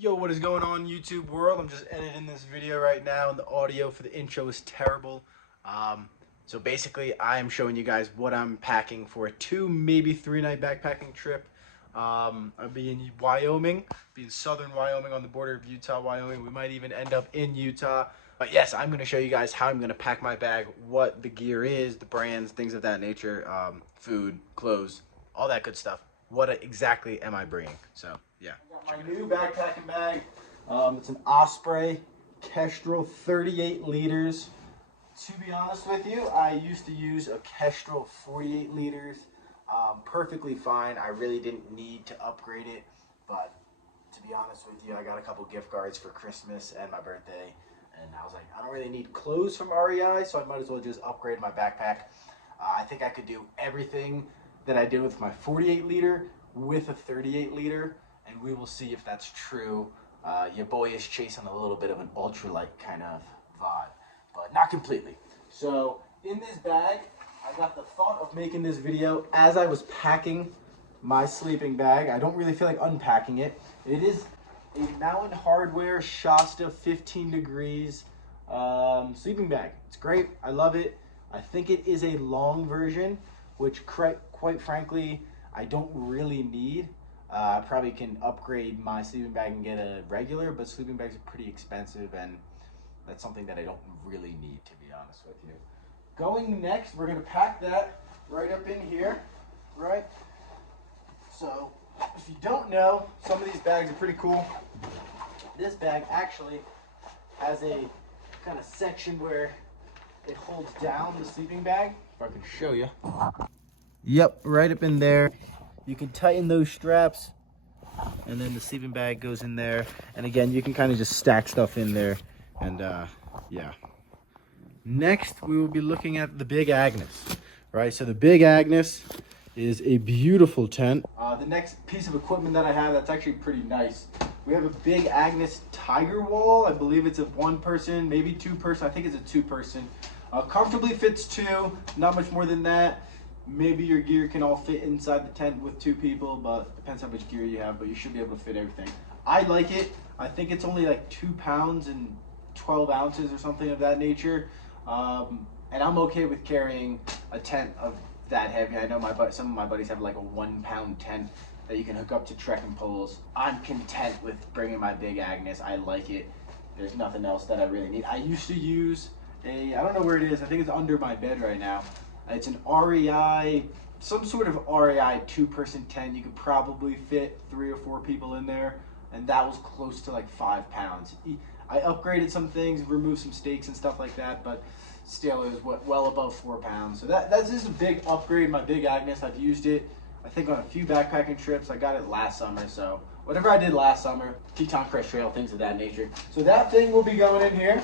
Yo, what is going on, YouTube world? I'm just editing this video right now, and the audio for the intro is terrible. So basically, I am showing you guys what I'm packing for a 2, maybe 3 night backpacking trip. I'll be in Wyoming, be in southern Wyoming on the border of Utah, Wyoming. We might even end up in Utah. But yes, I'm going to show you guys how I'm going to pack my bag, what the gear is, the brands, things of that nature, food, clothes, all that good stuff. What exactly am I bringing? So, yeah. I got my new backpacking bag. It's an Osprey Kestrel 38 liters. To be honest with you, I used to use a Kestrel 48 liters. Perfectly fine. I really didn't need to upgrade it, but to be honest with you, I got a couple gift cards for Christmas and my birthday, and I was like, I don't really need clothes from REI, so I might as well just upgrade my backpack. I think I could do everything that I did with my 48 liter with a 38 liter, and we will see if that's true. Your boy is chasing a little bit of an ultralight kind of vibe, but not completely. So in this bag, I got the thought of making this video as I was packing my sleeping bag. I don't really feel like unpacking it. It is a Mountain Hardwear Shasta 15 degrees sleeping bag. It's great. I love it. I think it is a long version, which quite frankly, I don't really need. I probably can upgrade my sleeping bag and get a regular, but sleeping bags are pretty expensive, and that's something that I don't really need, to be honest with you. Going next, we're gonna pack that right up in here, right? So, if you don't know, some of these bags are pretty cool. This bag actually has a kind of section where it holds down the sleeping bag. If I can show you. Yep, right up in there. You can tighten those straps, and then the sleeping bag goes in there. And again, you can kind of just stack stuff in there. And yeah. Next, we will be looking at the Big Agnes, right? So the Big Agnes is a beautiful tent. The next piece of equipment that I have that's actually pretty nice. We have a Big Agnes Tiger Wall. I believe it's a 1-person, maybe 2-person. I think it's a 2-person. Comfortably fits 2, not much more than that. Maybe your gear can all fit inside the tent with 2 people, but depends how much gear you have, but you should be able to fit everything. I like it. I think it's only like 2 pounds and 12 ounces or something of that nature. And I'm okay with carrying a tent of that heavy. I know some of my buddies have like a 1-pound tent that you can hook up to trekking poles. I'm content with bringing my Big Agnes. I like it. There's nothing else that I really need. I used to use I don't know where it is. I think it's under my bed right now. It's an REI, some sort of REI 2-person tent. You could probably fit 3 or 4 people in there, and that was close to like 5 pounds. I upgraded some things, removed some stakes and stuff like that, but still it was well above 4 pounds. So that's just a big upgrade. My Big Agnes, I've used it, I think, on a few backpacking trips. I got it last summer, so whatever I did last summer, Teton Crest Trail, things of that nature. So that thing will be going in here,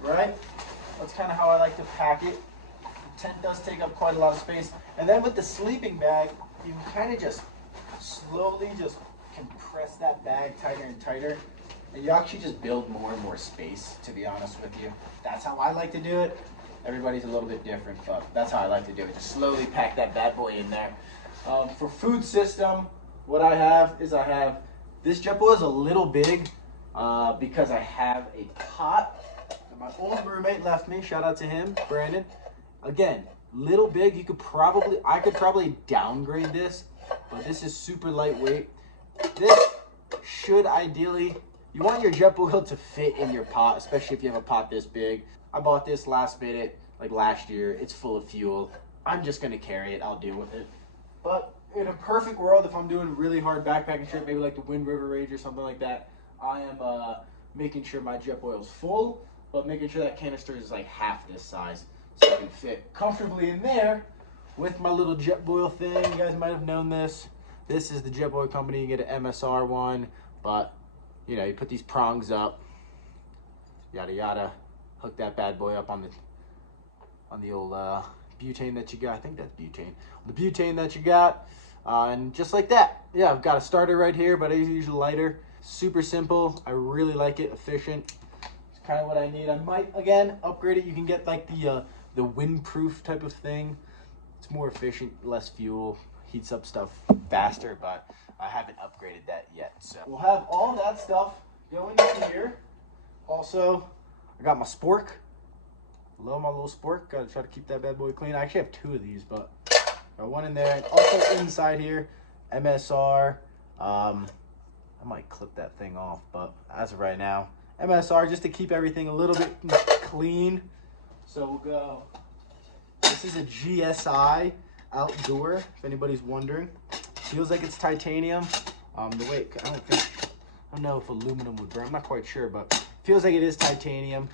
right? That's kind of how I like to pack it. The tent does take up quite a lot of space. And then with the sleeping bag, you can kind of just slowly just compress that bag tighter and tighter. And you actually just build more and more space, to be honest with you. That's how I like to do it. Everybody's a little bit different, but that's how I like to do it. Just slowly pack that bad boy in there. For food system, what I have is this JetBoil is a little big because I have a pot that my old roommate left me. Shout out to him, Brandon. Again, little big. I could probably downgrade this, but this is super lightweight. This should ideally, you want your JetBoil to fit in your pot, especially if you have a pot this big. I bought this last minute, like last year. It's full of fuel. I'm just gonna carry it. I'll deal with it. But in a perfect world, if I'm doing a really hard backpacking trip, maybe like the Wind River Range or something like that, I am making sure my JetBoil is full, but making sure that canister is like half this size, so I can fit comfortably in there with my little JetBoil thing. You guys might have known this. This is the JetBoil company. You get an MSR one, but you know, you put these prongs up, yada yada, hook that bad boy up on the old butane that you got. I think that's butane. The butane that you got, and just like that. Yeah, I've got a starter right here, but I use a lighter. Super simple. I really like it. Efficient. It's kind of what I need. I might again upgrade it. You can get like the windproof type of thing. It's more efficient, less fuel, heats up stuff faster, but I haven't upgraded that yet. So we'll have all that stuff going in here. Also, I got my spork. Love my little spork. Gotta try to keep that bad boy clean. I actually have 2 of these, but got one in there. And also inside here, MSR. I might clip that thing off, but as of right now, MSR just to keep everything a little bit clean. So we'll go. This is a GSI outdoor, if anybody's wondering. Feels like it's titanium. The way I don't know if aluminum would burn. I'm not quite sure, but feels like it is titanium.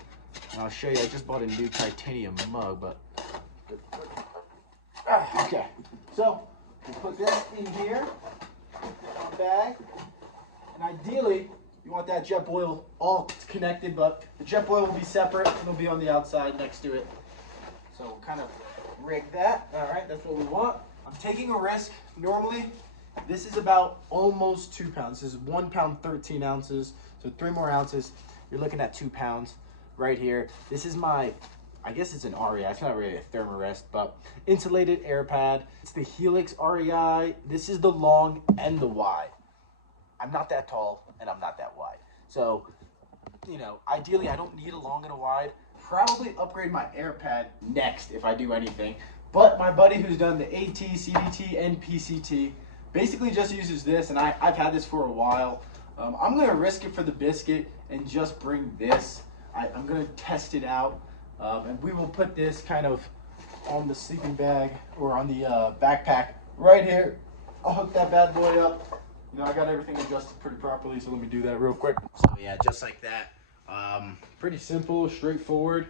And I'll show you. I just bought a new titanium mug, but okay. So we'll put this in here, in our bag, and ideally you want that jet boil all connected, but the jet boil will be separate and it'll be on the outside next to it. So we'll kind of rig that. All right, that's what we want. I'm taking a risk. Normally, this is about almost 2 pounds. This is 1 pound 13 ounces. So 3 more ounces, you're looking at 2 pounds right here. This is my, I guess it's an REI. It's not really a thermarest, but insulated air pad. It's the Helix REI. This is the long and the wide. I'm not that tall and I'm not that wide. So, you know, ideally I don't need a long and a wide. Probably upgrade my air pad next if I do anything. But my buddy who's done the AT, CDT, and PCT basically just uses this, and I've had this for a while. I'm gonna risk it for the biscuit and just bring this. I'm gonna test it out, and we will put this kind of on the sleeping bag or on the backpack right here. I'll hook that bad boy up. You know, I got everything adjusted pretty properly, so let me do that real quick. So yeah, just like that. Pretty simple, straightforward.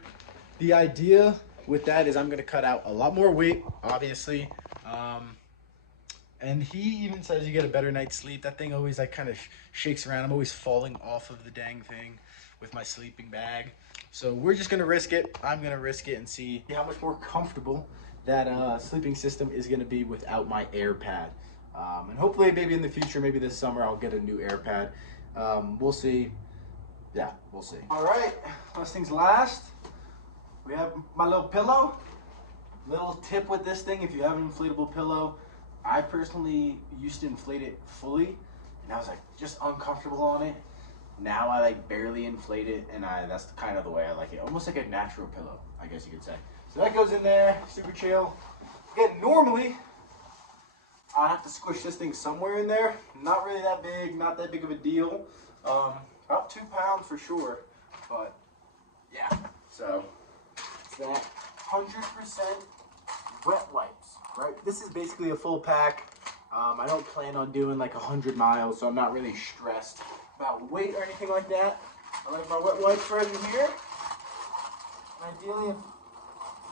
The idea with that is I'm going to cut out a lot more weight, obviously. And he even says you get a better night's sleep. That thing always like kind of shakes around. I'm always falling off of the dang thing with my sleeping bag. So we're just going to risk it. I'm going to risk it and see how much more comfortable that sleeping system is going to be without my air pad. And hopefully maybe in the future, maybe this summer, I'll get a new air pad. We'll see. Yeah, we'll see. All right, last things last. We have my little pillow. Little tip with this thing, if you have an inflatable pillow, I personally used to inflate it fully, and I was like just uncomfortable on it. Now I like barely inflate it, and that's kind of the way I like it. Almost like a natural pillow, I guess you could say. So that goes in there, super chill. Again, normally, I'd have to squish this thing somewhere in there. Not really that big, not that big of a deal. About 2 pounds for sure, but yeah. So it's that 100% wet wipes, right? This is basically a full pack. I don't plan on doing like 100 miles, so I'm not really stressed about weight or anything like that. I like my wet wipes right in here. And ideally, if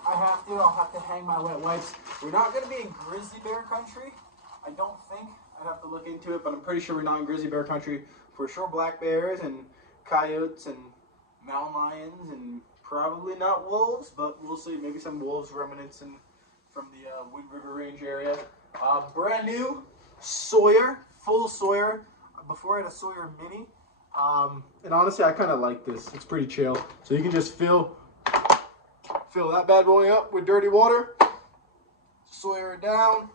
I have to, I'll have to hang my wet wipes. We're not going to be in grizzly bear country. I don't think. I'd have to look into it, but I'm pretty sure we're not in grizzly bear country. For sure black bears and coyotes and mountain lions and probably not wolves, but we'll see. Maybe some wolves remnants from the Wind River Range area. Brand new Sawyer, full Sawyer. Before I had a Sawyer Mini. And honestly, I kind of like this. It's pretty chill. So you can just fill that bad boy up with dirty water. Sawyer it down.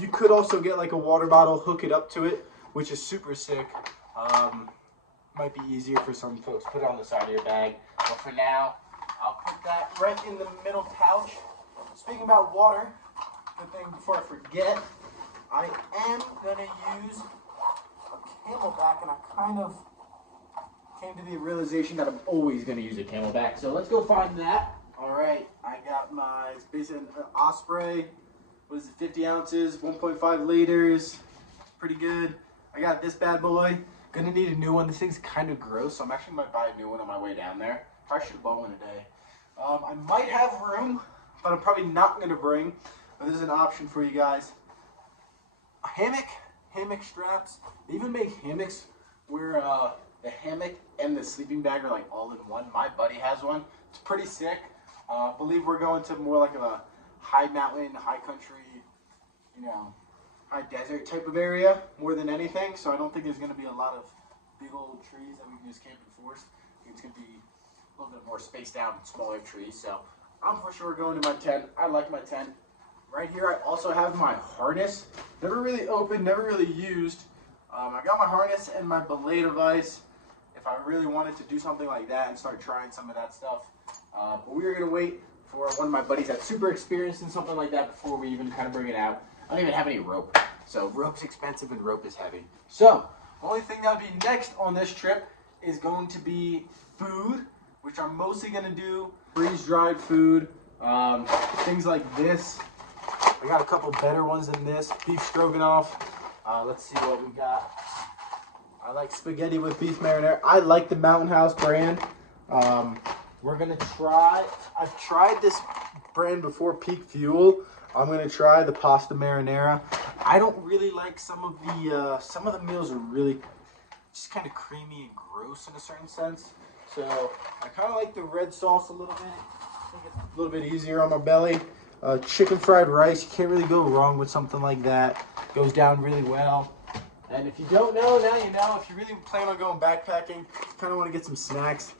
You could also get like a water bottle, hook it up to it, which is super sick. Might be easier for some folks. Put it on the side of your bag. But for now, I'll put that right in the middle pouch. Speaking about water, good thing before I forget, I am going to use a Camelback, and I kind of came to the realization that I'm always going to use a Camelback. So let's go find that. All right, I got my, it's basically an Osprey. What is it, 50 ounces, 1.5 liters. Pretty good. I got this bad boy. Gonna need a new one. This thing's kind of gross, so I'm actually gonna buy a new one on my way down there. Probably should have bought one today. I might have room, but I'm probably not gonna bring. But this is an option for you guys. A hammock straps. They even make hammocks where the hammock and the sleeping bag are like all in one. My buddy has one. It's pretty sick. I believe we're going to more like a high mountain, high country, you know, high desert type of area more than anything. So I don't think there's going to be a lot of big old trees that we can just camp in forest. I think it's going to be a little bit more spaced out, smaller trees. So I'm for sure going to my tent. I like my tent. Right here I also have my harness. Never really opened, never really used. I got my harness and my belay device if I really wanted to do something like that and start trying some of that stuff. But we are going to wait for one of my buddies that's super experienced in something like that before we even kind of bring it out. I don't even have any rope. So rope's expensive and rope is heavy. So only thing that would be next on this trip is going to be food, which I'm mostly going to do freeze-dried food, things like this. I got a couple better ones than this. Beef stroganoff. Let's see what we got. I like spaghetti with beef marinara. I like the Mountain House brand. We're going to try, I've tried this brand before, Peak Fuel. I'm going to try the pasta marinara. I don't really like some of the meals are really just kind of creamy and gross in a certain sense. So I kind of like the red sauce a little bit. I think it's a little bit easier on my belly. Chicken fried rice, you can't really go wrong with something like that. Goes down really well. And if you don't know, now you know. If you really plan on going backpacking, kind of want to get some snacks,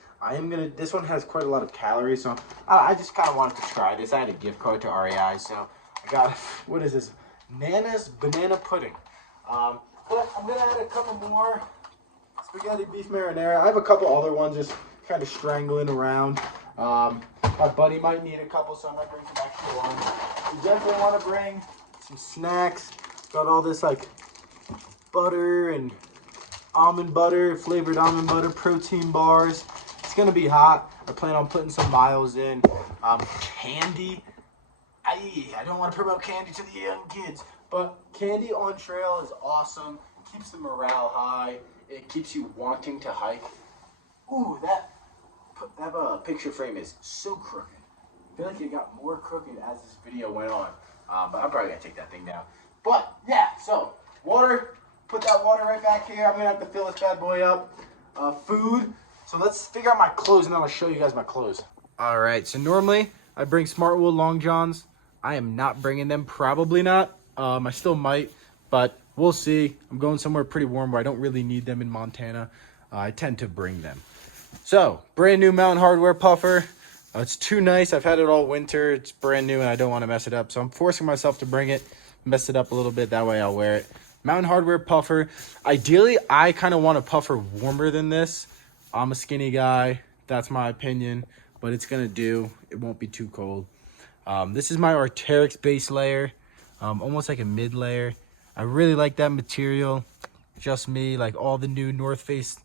this one has quite a lot of calories, so I just kind of wanted to try this. I had a gift card to REI, so I got, what is this? Nana's banana pudding. But I'm going to add a couple more spaghetti beef marinara. I have a couple other ones just kind of strangling around. My buddy might need a couple, so I might bring some extra ones. You definitely want to bring some snacks. Got all this like butter and almond butter, flavored almond butter, protein bars. It's gonna be hot. I plan on putting some miles in. Candy. I don't want to promote candy to the young kids, but candy on trail is awesome. It keeps the morale high. It keeps you wanting to hike. Ooh, that picture frame is so crooked. I feel like it got more crooked as this video went on. But I'm probably gonna take that thing down. But yeah, so water. Put that water right back here. I'm gonna have to fill this bad boy up. Food. So let's figure out my clothes and then I'll show you guys my clothes. All right, so normally I bring Smart Wool long johns. I am not bringing them, probably not. I still might, but we'll see. I'm going somewhere pretty warm where I don't really need them in Montana. I tend to bring them. So, brand new Mountain Hardwear puffer. It's too nice. I've had it all winter. It's brand new and I don't want to mess it up. So I'm forcing myself to bring it, mess it up a little bit. That way I'll wear it. Mountain Hardwear puffer. Ideally, I kind of want a puffer warmer than this. I'm a skinny guy. That's my opinion. But it's going to do. It won't be too cold. This is my Arc'teryx base layer. Almost like a mid layer. I really like that material. Just me. Like all the new North Face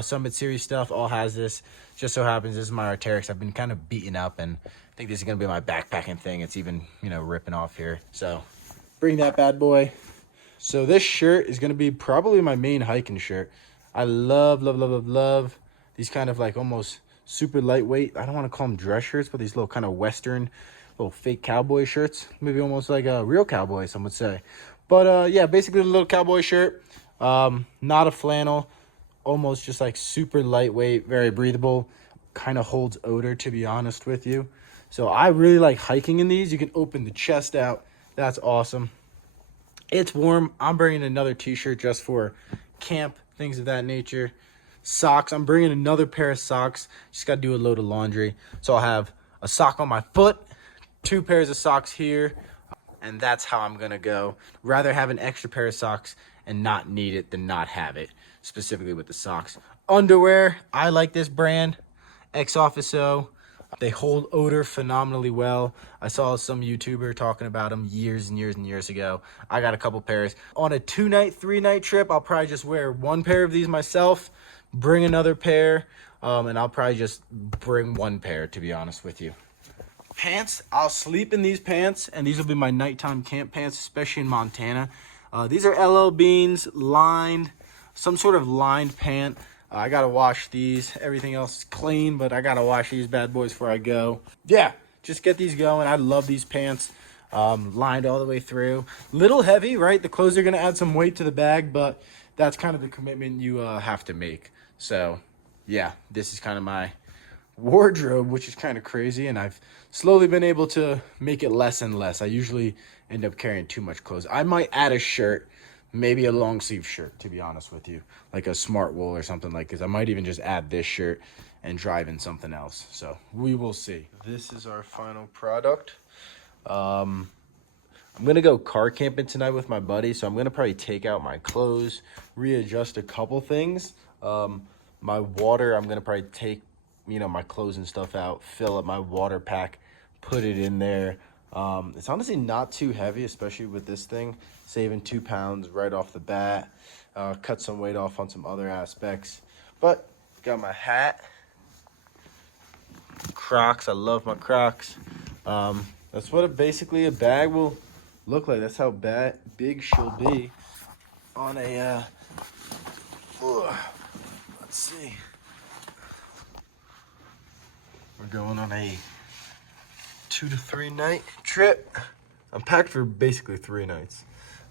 Summit Series stuff all has this. Just so happens this is my Arc'teryx. I've been kind of beaten up. And I think this is going to be my backpacking thing. It's even, ripping off here. So bring that bad boy. So this shirt is going to be probably my main hiking shirt. I love these kind of like almost super lightweight. I don't want to call them dress shirts, but these little kind of Western, little fake cowboy shirts. Maybe almost like a real cowboy, some would say. But yeah, basically a little cowboy shirt. Not a flannel. Almost just like super lightweight, very breathable. Kind of holds odor, to be honest with you. So I really like hiking in these. You can open the chest out. That's awesome. It's warm. I'm bringing another t-shirt just for camp, things of that nature. Socks. I'm bringing another pair of socks. Just got to do a load of laundry. So I'll have a sock on my foot, 2 pairs of socks here, and that's how I'm going to go. Rather have an extra pair of socks and not need it than not have it, specifically with the socks. Underwear. I like this brand, Ex-Officio. They hold odor phenomenally well. I saw some YouTuber talking about them years and years ago. I got a couple pairs. On a 2-night, 3-night trip, I'll probably just wear 1 pair of these myself, bring another pair, and I'll probably just bring 1 pair, to be honest with you. Pants, I'll sleep in these pants, and these will be my nighttime camp pants, especially in Montana. These are LL Beans, lined, some sort of lined pant. I gotta wash these. Everything else is clean, but I gotta wash these bad boys before I go. Yeah, just get these going. I love these pants. Lined all the way through. Little heavy, right? The clothes are gonna add some weight to the bag, but that's kind of the commitment you have to make. So, yeah, this is kind of my wardrobe, which is kind of crazy, and I've slowly been able to make it less and less. I usually end up carrying too much clothes. I might add a shirt. Maybe a long sleeve shirt, to be honest with you, like a Smart Wool or something like this. I might even just add this shirt and drive in something else. So we will see. This is our final product. I I'm going to go car camping tonight with my buddy, so I'm going to probably take out my clothes, readjust a couple things. My water, I'm going to probably take, my clothes and stuff out, fill up my water pack, put it in there. It's honestly not too heavy, especially with this thing, saving 2 pounds right off the bat. Cut some weight off on some other aspects. But got my hat, Crocs. I love my Crocs. That's what basically a bag will look like. That's how big she'll be on a let's see, we're going on a 2 to 3 night trip. I'm packed for basically 3 nights.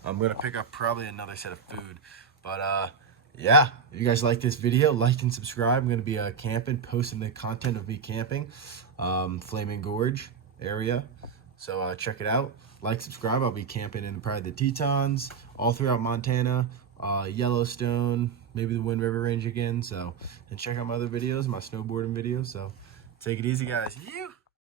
I'm gonna pick up probably another set of food, but yeah, if you guys like this video, like and subscribe. I'm gonna be camping, posting the content of me camping, Flaming Gorge area, so check it out. Like, subscribe. I'll be camping in probably the Tetons, all throughout Montana, Yellowstone, maybe the Wind River Range again. So, and check out my other videos, my snowboarding videos. So take it easy, guys.